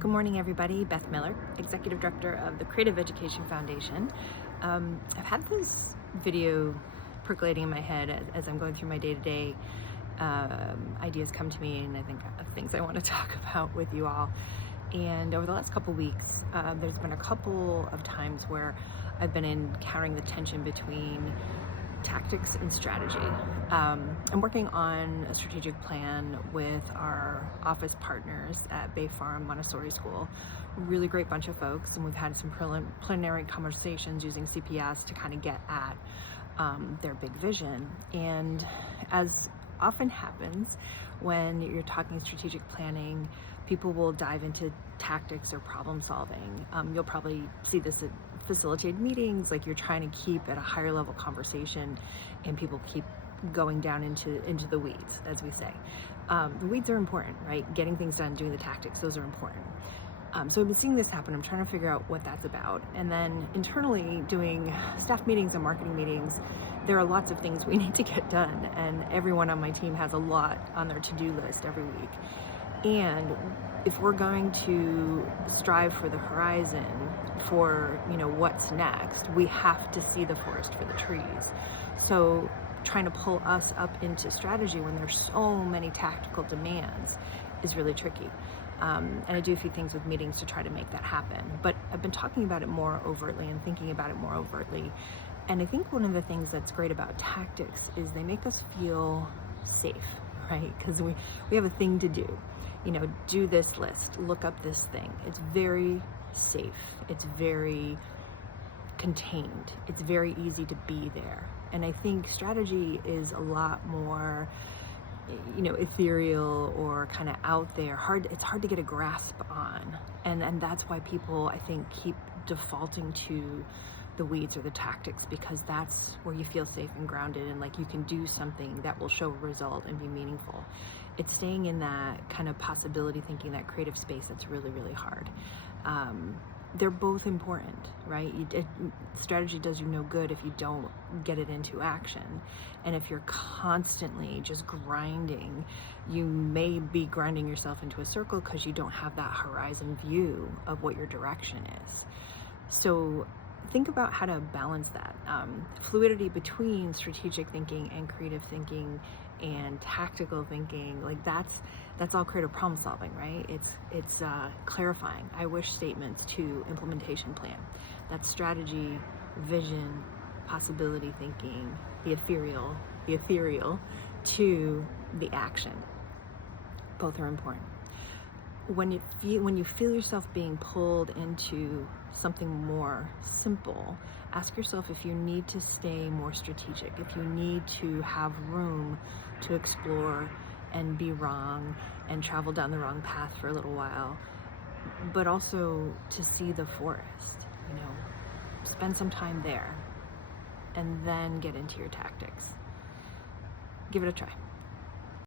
Good morning, everybody. Beth Miller, Executive Director of the Creative Education Foundation. I've had this video percolating in my head as I'm going through my day-to-day. Ideas come to me, and I think of things I want to talk about with you all. And over the last couple weeks, there's been a couple of times where I've been encountering the tension between tactics and strategy. I'm working on a strategic plan with our office partners at Bay Farm Montessori School. Really great bunch of folks, and we've had some preliminary conversations using CPS to kind of get at their big vision. And as often happens when you're talking strategic planning, people will dive into tactics or problem solving. You'll probably see this at facilitated meetings, like you're trying to keep at a higher level conversation and people keep going down into the weeds, as we say. The weeds are important, right? Getting things done, doing the tactics, those are important. So I've been seeing this happen. I'm trying to figure out what that's about. And then internally doing staff meetings and marketing meetings, there are lots of things we need to get done. And everyone on my team has a lot on their to-do list every week. And if we're going to strive for the horizon, for what's next, we have to see the forest for the trees. So trying to pull us up into strategy when there's so many tactical demands is really tricky. And I do a few things with meetings to try to make that happen. But I've been talking about it more overtly and thinking about it more overtly. And I think one of the things that's great about tactics is they make us feel safe, right? Because we have a thing to do. Do this list, look up this thing. It's very safe. It's very contained. It's very easy to be there. And I think strategy is a lot more ethereal or kind of out there. It's hard to get a grasp on. And that's why people, I think, keep defaulting to the weeds or the tactics, because that's where you feel safe and grounded and like you can do something that will show a result and be meaningful. It's staying in that kind of possibility thinking, that creative space, that's really, really hard. They're both important, right? Strategy does you no good if you don't get it into action. And if you're constantly just grinding, you may be grinding yourself into a circle because you don't have that horizon view of what your direction is. So think about how to balance that. Fluidity between strategic thinking and creative thinking and tactical thinking, like that's all creative problem solving, right? It's clarifying I wish statements to implementation plan. That's strategy, vision, possibility thinking, the ethereal to the action. Both are important. When you feel yourself being pulled into something more simple, ask yourself if you need to stay more strategic, if you need to have room to explore and be wrong and travel down the wrong path for a little while, but also to see the forest, spend some time there and then get into your tactics. Give it a try.